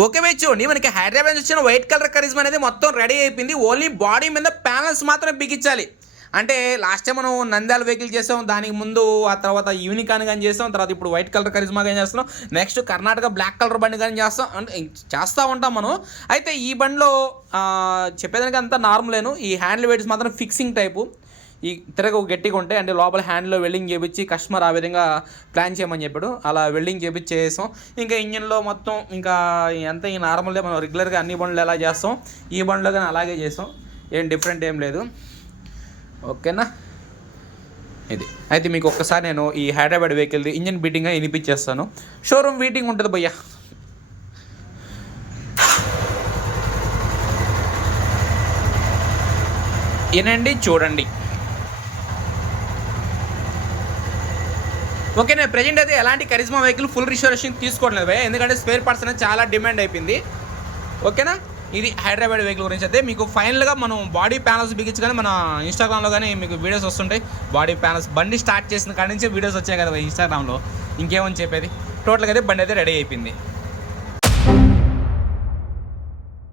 Okay by, చూడండి మనకి హైదరాబాద్ నుంచి వచ్చిన వైట్ కలర్ కరిజ్మా అనేది మొత్తం రెడీ అయిపోయింది. ఓన్లీ బాడీ మీద ప్యానల్స్ మాత్రం బిగించాలి. అంటే లాస్ట్ టైం మనం నంద్యాల వెహికల్ చేసాం, దానికి ముందు ఆ తర్వాత యూనికాన్ కానీ చేసాం, తర్వాత ఇప్పుడు వైట్ కలర్ కరిజ్మా కానీ చేస్తున్నాం, నెక్స్ట్ కర్ణాటక బ్లాక్ కలర్ బండి కానీ చేస్తాం, అంటే చేస్తూ ఉంటాం మనం. అయితే ఈ బండిలో చెప్పేదానికి అంతా నార్మలేను. ఈ హ్యాండిల్ వెయిట్స్ మాత్రం ఫిక్సింగ్ టైపు, ఈ తిరగ గట్టిగా ఉంటాయి. అంటే లోపల హ్యాండ్లో వెల్డింగ్ చేయించి కస్టమర్ ఆ విధంగా ప్లాన్ చేయమని చెప్పాడు, అలా వెల్డింగ్ చేయించి చేసాం. ఇంకా ఇంజన్లో మొత్తం ఇంకా ఎంత ఈ నార్మల్గా మనం రెగ్యులర్గా అన్ని బండ్లు ఎలా చేస్తాం, ఈ బండ్లో కానీ అలాగే చేస్తాం, ఏం డిఫరెంట్ ఏం లేదు. ఓకేనా, ఇది అయితే మీకు ఒక్కసారి నేను ఈ హైదరాబాద్ వెహికల్ది ఇంజన్ బీటింగ్గా వినిపించేస్తాను. షోరూమ్ బీటింగ్ ఉంటుంది భయ్యా. వినండి, చూడండి. ఓకే, నేను ప్రజెంట్ అయితే ఎలాంటి కరిజ్మా వెహికల్ ఫుల్ రిజర్వేషన్ తీసుకోవట్లేదు భయ్య, ఎందుకంటే స్పేర్ పార్ట్స్ అనేది చాలా డిమాండ్ అయిపోయింది. ఓకేనా, ఇది హైదరాబాద్ వెహికల్ గురించి. అయితే మీకు ఫైనల్గా మనం బాడీ ప్యానల్స్ బిగించి కానీ మన ఇన్స్టాగ్రామ్లో కానీ మీకు వీడియోస్ వస్తుంటాయి. బాడీ ప్యానల్స్ బండి స్టార్ట్ చేసిన కాడి నుంచి వీడియోస్ వచ్చాయి కదా ఇన్స్టాగ్రామ్లో, ఇంకేమని చెప్పేది. టోటల్గా అయితే బండి అయితే రెడీ అయిపోయింది.